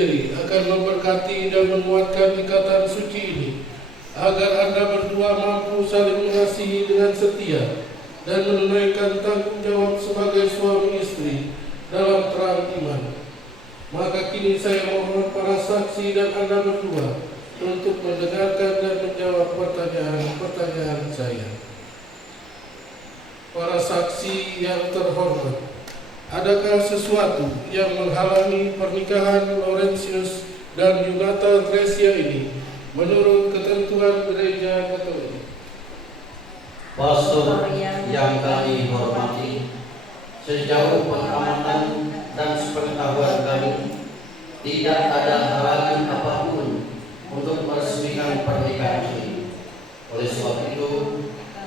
sendiri akan memberkati dan menguatkan ikatan suci ini, agar Anda berdua mampu saling mengasihi dengan setia dan menunaikan tanggung jawab sebagai suami istri dalam terang iman. Maka kini saya mohon para saksi dan Anda berdua untuk mendengarkan dan menjawab pertanyaan-pertanyaan saya. Para saksi yang terhormat, adakah sesuatu yang menghalangi pernikahan Laurentius dan Yunata Tresia ini menurut ketentuan Gereja Katolik? Pastor yang kami hormati, sejauh pengamanan dan sepengetahuan kami, tidak ada halangan apapun untuk meresmikan pernikahan ini. Oleh sebab itu,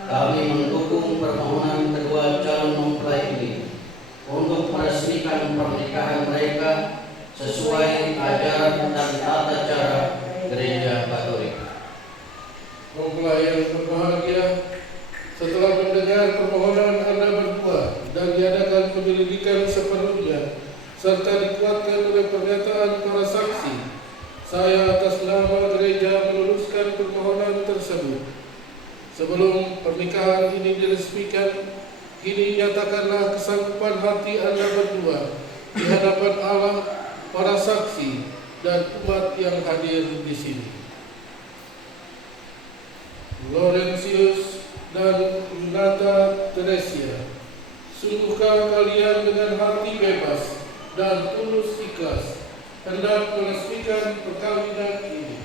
kami mendukung permohonan kedua calon mempelai ini untuk meresmikan pernikahan mereka sesuai ajaran dan tata cara Gereja Katolik. Mempelai yang berbahagia, setelah mendengar permohonan Anda berdua dan diadakan penyelidikan sepenuhnya serta dikuatkan oleh pernyataan para saksi, saya atas nama gereja meneruskan permohonan tersebut. Sebelum pernikahan ini diresmikan, kini nyatakanlah kesanggupan hati Anda berdua di hadapan Allah, para saksi, dan umat yang hadir di sini. Laurentius dan Yunata Tresia, sungguhkah kalian dengan hati bebas dan tulus ikhlas hendak meresmikan perkawinan ini?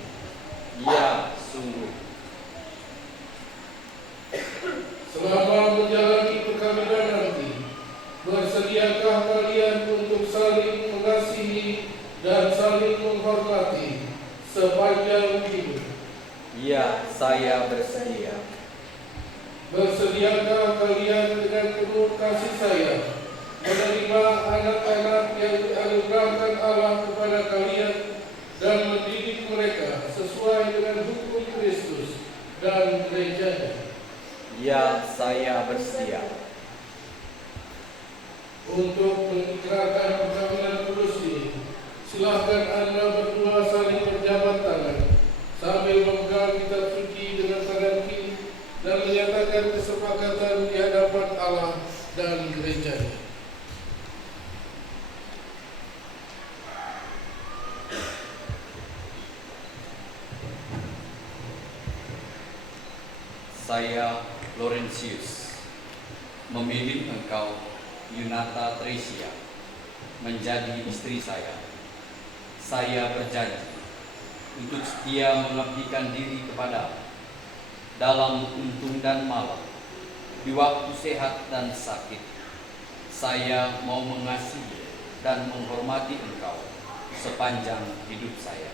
Ya, sungguh. Selama menjalani perkawinan nanti, bersediakah kalian untuk saling mengasihi dan saling menghormati sepanjang hidup? Ya, saya bersedia. Bersediakah kalian dengan penuh kasih sayang menerima anak-anak yang dianugerahkan Allah kepada kalian dan mendidik mereka sesuai dengan hukum Kristus dan gerejanya? Ya, saya bersedia. Untuk mengikrarkan perkawinan kudus ini, silahkan Anda berdua saling berjabat tangan sambil memegang kitab suci dengan tangan kiri dan menyatakan kesepakatan di hadapan Allah dan gerejanya. Saya, Laurentius, memilih engkau, Yunata Tresia, menjadi istri saya. Saya berjanji untuk setia mengabdikan diri kepadamu dalam untung dan malam, di waktu sehat dan sakit. Saya mau mengasihi dan menghormati engkau sepanjang hidup saya.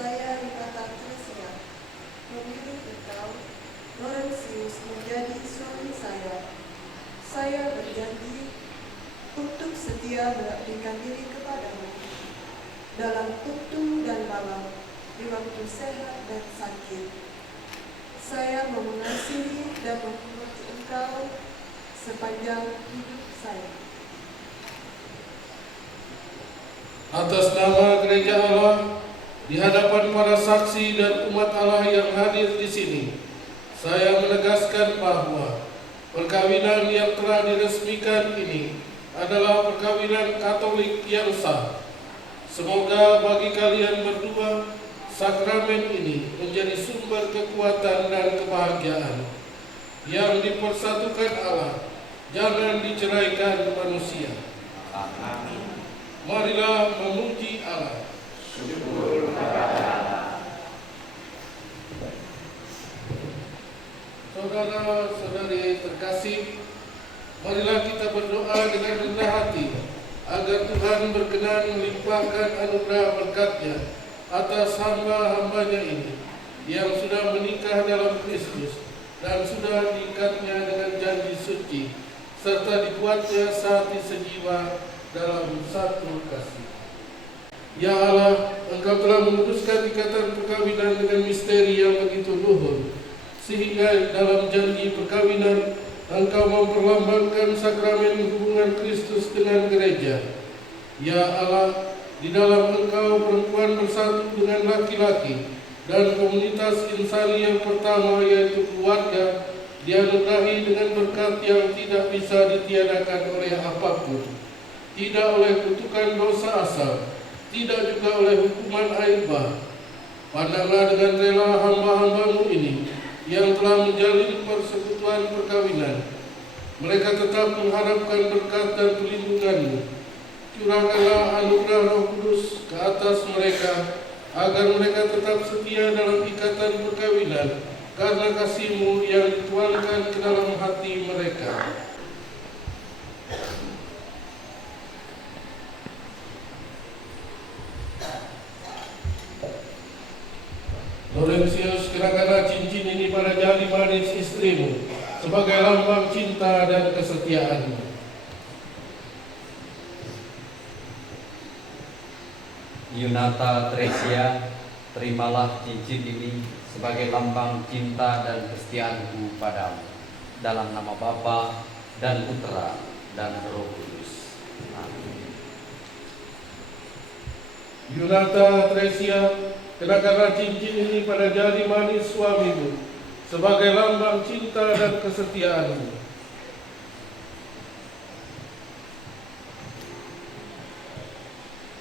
Saya, Yunata Tresia, memilih engkau, Laurentius, menjadi suami saya. Saya berjanji untuk setia mengabdikan diri kepadamu dalam untung dan malam, di waktu sehat dan sakit. Saya mau mengasihi dan menghormati engkau sepanjang hidup saya. Atas nama Gereja Allah, di hadapan para saksi dan umat Allah yang hadir di sini, saya menegaskan bahwa perkawinan yang telah diresmikan ini adalah perkawinan Katolik yang sah. Semoga bagi kalian berdua, sakramen ini menjadi sumber kekuatan dan kebahagiaan yang dipersatukan Allah, jangan diceraikan manusia. Amin. Marilah memuji Allah. Syukur kepada Allah. Saudara-saudari terkasih, marilah kita berdoa dengan rendah hati agar Tuhan berkenan melimpahkan anugerah berkat-Nya atas hamba-hambanya ini yang sudah menikah dalam Kristus dan sudah diikatnya dengan janji suci serta dikuatnya sehati sejiwa dalam satu kasih. Ya Allah, Engkau telah memutuskan ikatan perkawinan dengan misteri yang begitu luhur, sehingga dalam janji perkawinan Engkau memperlambangkan sakramen hubungan Kristus dengan gereja. Ya Allah, di dalam Engkau perempuan bersatu dengan laki-laki dan komunitas insani yang pertama yaitu keluarga dianugerahi dengan berkat yang tidak bisa ditiadakan oleh apapun, tidak oleh kutukan dosa asal, tidak juga oleh hukuman air bah. Pandanglah dengan rela hamba-hambamu ini yang telah menjalin persekutuan perkawinan. Mereka tetap mengharapkan berkat dan perlindungan-Mu. Curahkanlah anugerah Roh Kudus ke atas mereka, agar mereka tetap setia dalam ikatan perkawinan, karena kasih-Mu yang dituangkan ke dalam hati mereka. Laurentius, kenakanlah cincin ini pada jari manis istrimu sebagai lambang cinta dan kesetiaanmu. Yunata Tresia, terimalah cincin ini sebagai lambang cinta dan kesetiaanku padamu, dalam nama Bapa dan Putra dan Roh Kudus. Amin. Yunata Tresia, kenakanlah cincin ini pada jari manis suamimu sebagai lambang cinta dan kesetiaanmu.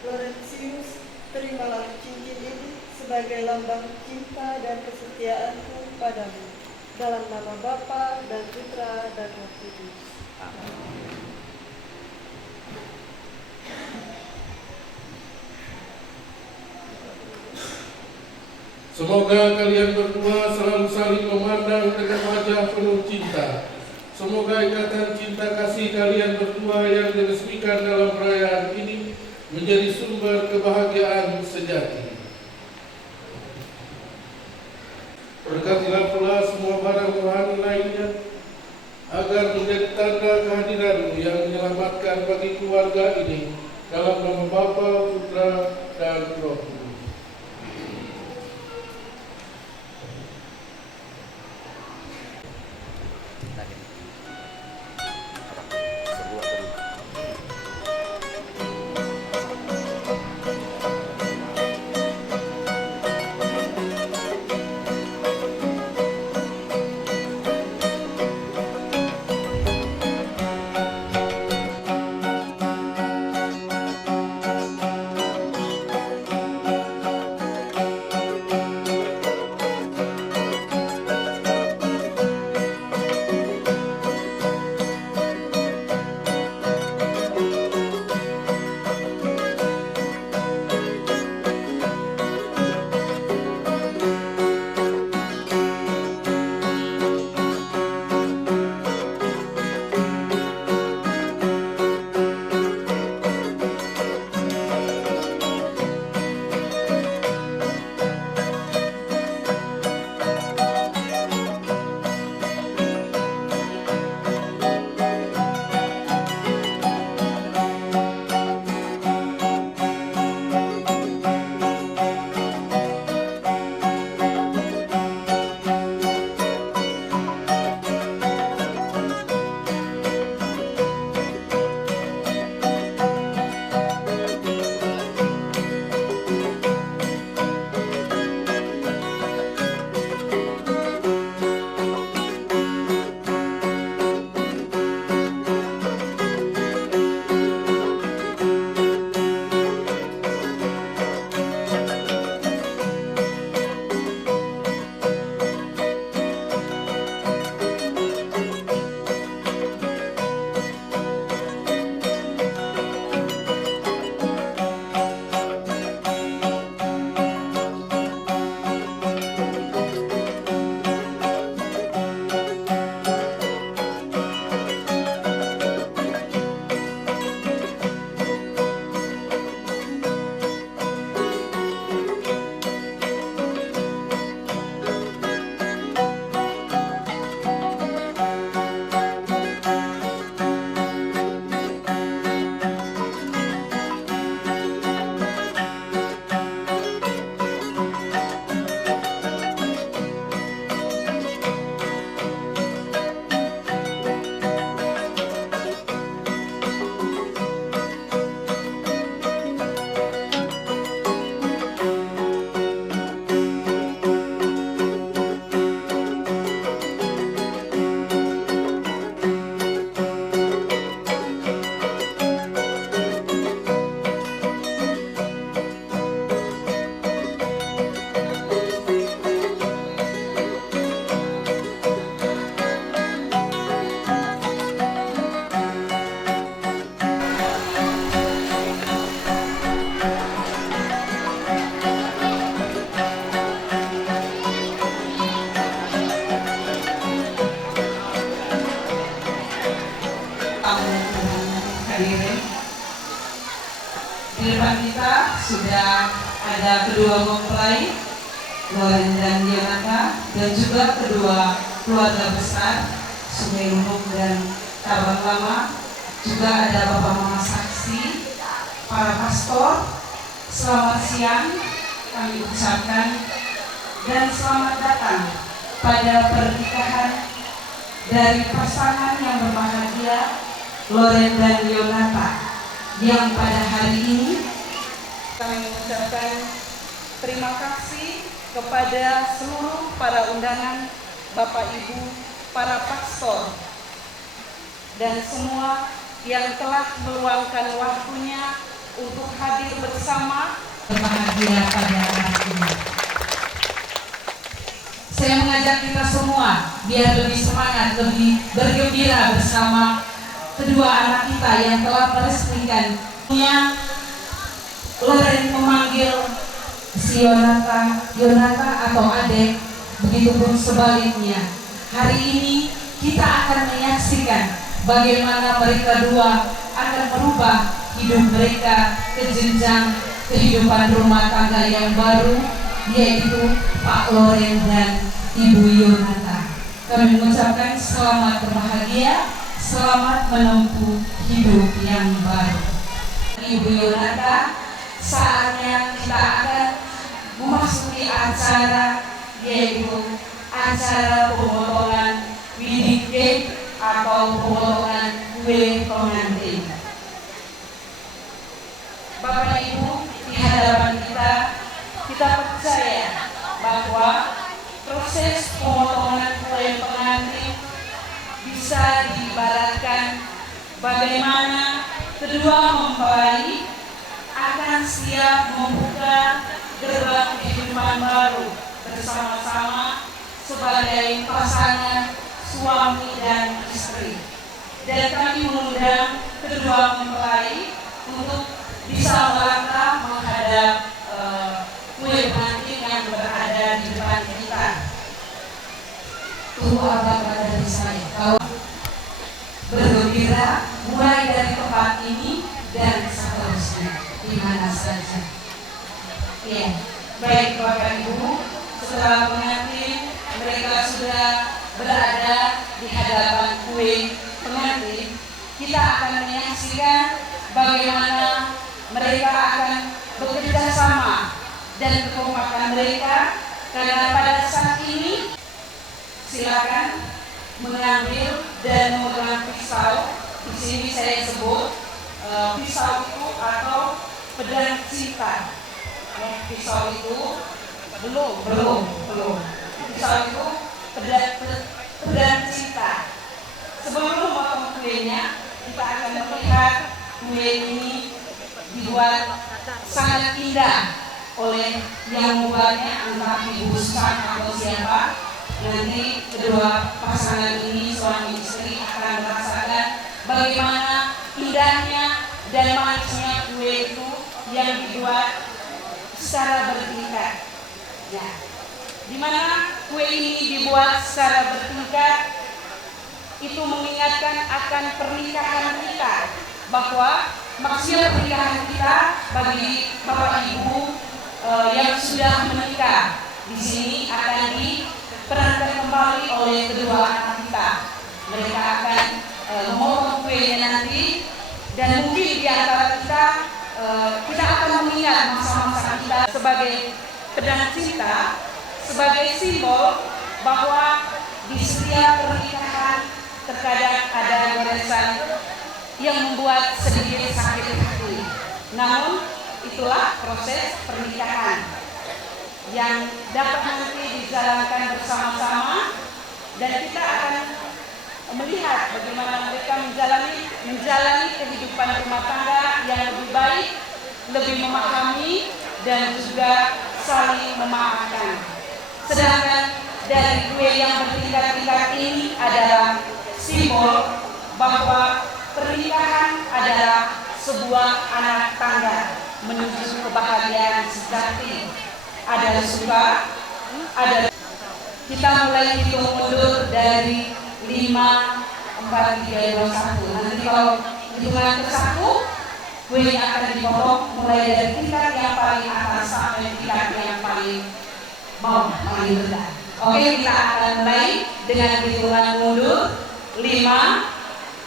Laurentius, terimalah cincin ini sebagai lambang cinta dan kesetiaanku padamu, dalam nama Bapa dan Putra dan Roh Kudus. Amin. Semoga kalian berdua selalu saling memandang dengan wajah penuh cinta. Semoga ikatan cinta kasih kalian berdua yang diresmikan dalam perayaan ini menjadi sumber kebahagiaan sejati. Berkatilah pula semua barang rohani lainnya, agar menjadi tanda kehadiran-Mu yang menyelamatkan bagi keluarga ini, dalam nama Bapa, Putra, dan Roh Kudus. kepada kedua mempelai Loren dan Yonata, dan juga kedua keluarga besar Sungai Lunung dan Tabang Lama. Juga ada Bapak Mama Saksi, para pastor. Selamat siang kami ucapkan, dan selamat datang pada pernikahan dari pasangan yang berbahagia Loren dan Yonata, yang pada hari ini kami mengucapkan terima kasih kepada seluruh para undangan, Bapak Ibu, para pastor, dan semua yang telah meluangkan waktunya untuk hadir bersama berbahagia pada hari ini. Saya mengajak kita semua biar lebih semangat, lebih bergembira bersama kedua anak kita yang telah meresmikan. Loren memanggil si Yonata atau adek, begitupun sebaliknya. Hari ini kita akan menyaksikan bagaimana mereka dua akan merubah hidup mereka ke jenjang kehidupan rumah tangga yang baru, yaitu Pak Loren dan Ibu Yonata. Kami mengucapkan selamat berbahagia, selamat menempuh hidup yang baru. Ibu Yonata, saatnya kita akan memasuki acara, yaitu acara pemotongan wedding cake atau pemotongan kue pengantin. Bapak Ibu, di hadapan kita percaya bahwa proses pemotongan kue pengantin bisa diibaratkan bagaimana kedua mempelai akan siap membuka gerbang kehidupan baru bersama-sama sebagai pasangan suami dan istri. Dan kami mengundang kedua mempelai untuk bisa melangkah menghadap kue pengantin yang berada di depan kita. Tunggu apa dari saya. Kalau bergembira mulai dari tempat ini dan seterusnya di mana saja. Ya, baik Bapak Ibu, setelah pengantin mereka sudah berada di hadapan kue pengantin, kita akan menyaksikan bagaimana mereka akan bekerja sama dan kekompakan mereka, karena pada saat ini silakan mengambil dan memegang pisau. Di sini saya sebut pisau itu atau pedang cinta. Ya, pisau itu belum. Pisau itu pedang cinta. Sebelum memotong kuenya, kita akan melihat kue ini dibuat sangat indah oleh yang membuatnya, entah ibu atau siapa. Nanti kedua pasangan ini suami istri akan merasakan bagaimana indahnya dan manisnya kue itu yang dibuat secara bertingkat. Nah, di mana kue ini dibuat secara bertingkat, itu mengingatkan akan pernikahan kita, bahwa maksud pernikahan kita bagi Bapak Ibu yang sudah menikah di sini akan diperankan kembali oleh kedua anak kita. Mereka akan memotong kuenya nanti, dan mungkin di antara kita akan mengingat masa-masa kita sebagai pedang cinta, sebagai simbol bahwa di setiap pernikahan terkadang ada goresan yang membuat sedikit sakit hati. Namun itulah proses pernikahan yang dapat nanti dijalankan bersama-sama, dan kita akan melihat bagaimana mereka menjalani kehidupan rumah tangga yang lebih baik, lebih memahami, dan juga saling memaafkan. Sedangkan dari kue yang bertingkat-tingkat ini adalah simbol bahwa pernikahan adalah sebuah anak tangga menuju kebahagiaan sejati. Ada suka, ada. Kita mulai hitung mundur dari 5, 4, 3, 2, 1. Nanti kalau hitungan ke 1, kuenya akan dipotong mulai dari tingkat yang paling atas sampai tingkat yang paling bawah, paling rendah. Oke, kita akan mulai dengan hitungan mundur 5,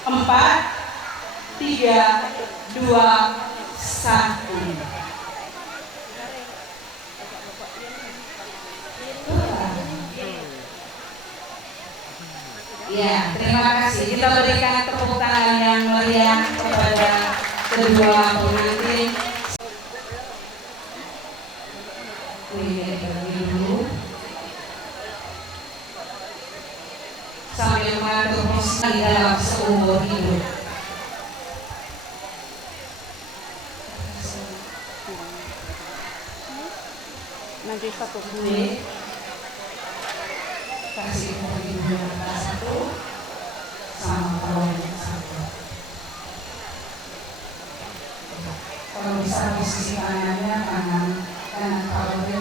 4, 3, 2, 1. Ya, terima kasih. Kita berikan tepuk tangan yang meriah kepada kedua pengantin. Dulu sambil mengatur posisi dalam seumur hidup. Nanti satu Kasih ibu satu sama kawan satu. Kalau bisa posisi tangannya tangan kanan kawannya.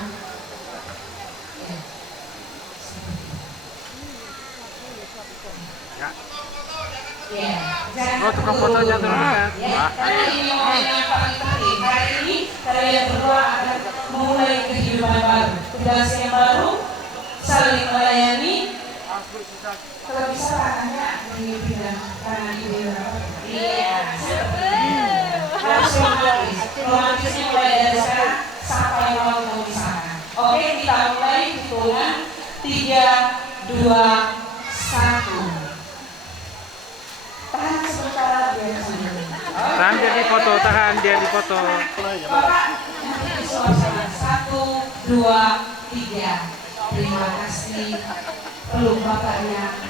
Ya, jangan tukang fotonya dulu ya. Karena ini momen yang paling penting. Hari ini kalian berdua akan memulai kehidupan baru, tugas yang baru, saling melayani. Kalau bisa tangannya dipindah kanan kiri. Iya, harus romantisnya mulai dari sekarang sampai mau memisahkan. Oke, kita mulai hitungan 3, 2, 1. Tahan sebentar biar sendiri. Tahan dia dipoto, tahan dia dipoto. Bapak, nanti suasana 1, 2, 3. Terima kasih. Peluk bapaknya.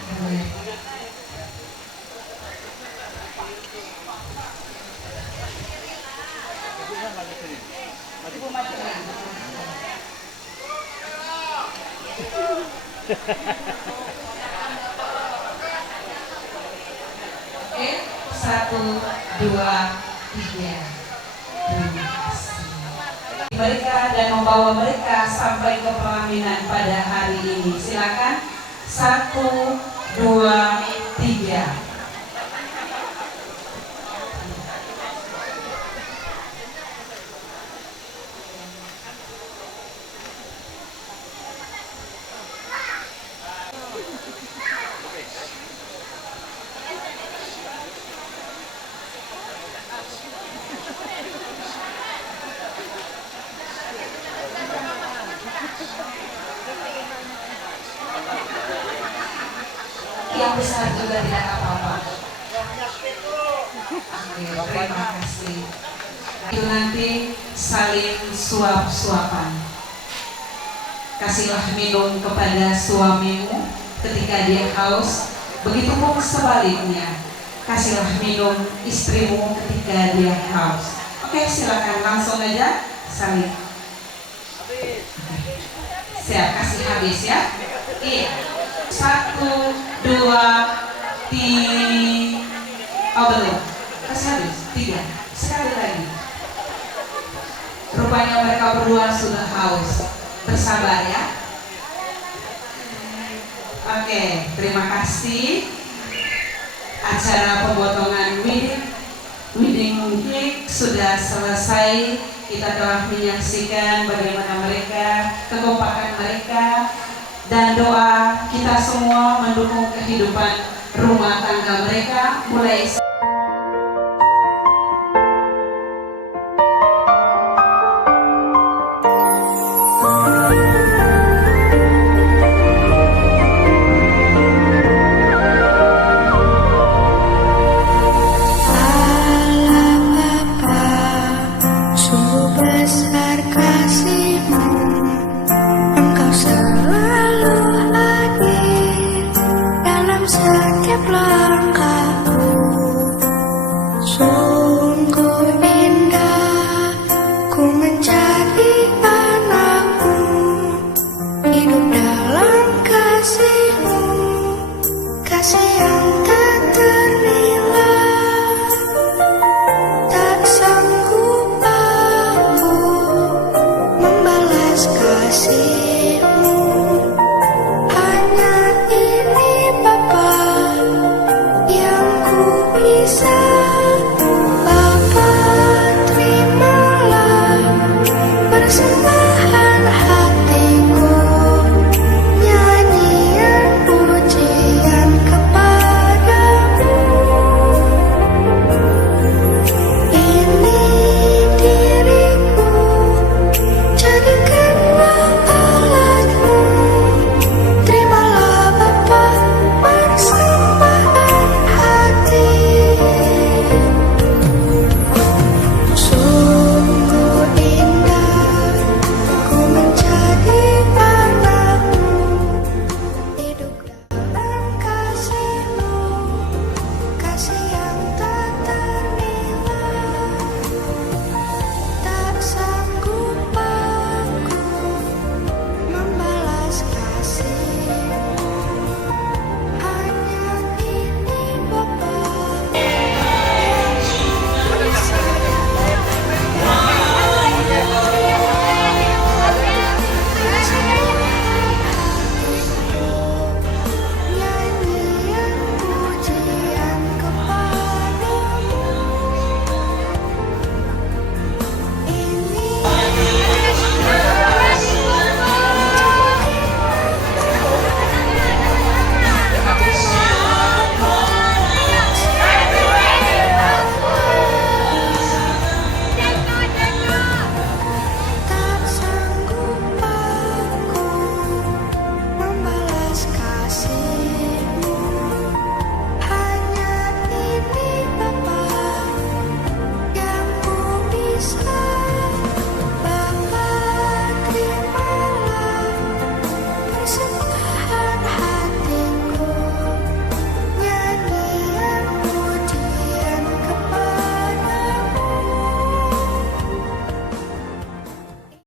Ibu majukan. Oke, 1, 2, 3. Terima kasih. Mereka dan membawa mereka sampai ke pelaminan pada hari ini. Silakan. 1, 2, 3. Yang besar juga tidak apa-apa. Terima kasih. Itu nanti saling suap-suapan. Kasihlah minum kepada suamimu ketika dia haus. Begitupun sebaliknya. Kasihlah minum istrimu ketika dia haus. Oke, silakan langsung aja saling. Siap, kasih habis ya. Iya. 1, 2, 3. Oh belum. Kasih habis. 3. Sekali lagi. Rupanya mereka berdua sudah haus. Bersabar ya. Oke, terima kasih. Acara pemotongan wedding cake sudah selesai. Kita telah menyaksikan bagaimana mereka, kekompakan mereka, dan doa kita semua mendukung kehidupan rumah tangga mereka mulai setiap langkahku. Sungguh indah ku menjadi anakmu, hidup dalam kasihmu, kasih yang tak ternilai. Tak sanggup aku membalas kasih